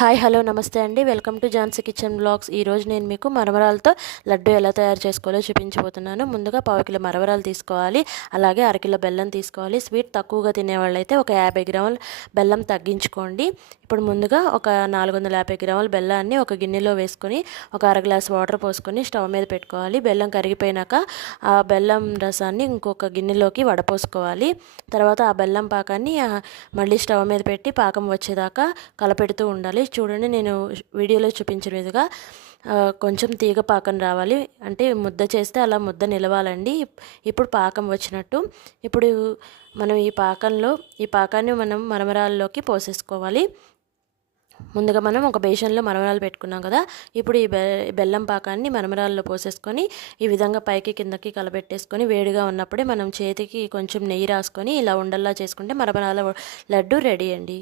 Hi hello నమస్తే అండి. Welcome to Jhansi kitchen blogs. ఈరోజు నేను మీకు మరమరాలతో లడ్డు ఎలా తయారు చేసుకోవాలో చూపించబోతున్నాను. ముందుగా పావు కిలో మరమరాలు తీసుకోవాలి, అలాగే అరకిలో బెల్లం తీసుకోవాలి. స్వీట్ తక్కువగా తినేవాళ్ళైతే ఒక 50 గ్రాముల బెల్లం తగ్గించుకోండి. ఇప్పుడు ముందుగా ఒక 450 గ్రాముల బెల్లాన్ని ఒక గిన్నెలో వేసుకొని ఒక అర గ్లాస్ వాటర్ పోసుకొని స్టవ్ మీద పెట్టుకోవాలి. బెల్లం కరిగిపోయినాక ఆ బెల్లం రసాన్ని ఇంకొక గిన్నెలోకి వడపోసుకోవాలి. తర్వాత ఆ బెల్లం పాకాన్ని మళ్ళీ స్టవ్ మీద పెట్టి పాకం వచ్చేదాకా కలపెడుతూ ఉండాలి. చూడండి, నేను వీడియోలో చూపించిన విధంగా కొంచెం తీగ పాకం రావాలి, అంటే ముద్ద చేస్తే అలా ముద్ద నిలవాలండి. ఇప్పుడు పాకం వచ్చినట్టు. ఇప్పుడు మనం ఈ పాకాన్ని మనం మరమరాల్లోకి పోసేసుకోవాలి. ముందుగా మనం ఒక బేషన్లో మరమరాలు పెట్టుకున్నాం కదా, ఇప్పుడు ఈ బెల్లం పాకాన్ని మరమరాల్లో పోసేసుకొని ఈ విధంగా పైకి కిందకి కలబెట్టేసుకొని వేడిగా ఉన్నప్పుడే మనం చేతికి కొంచెం నెయ్యి రాసుకొని ఇలా ఉండల్లా చేసుకుంటే మరమరాల లడ్డు రెడీ అండి.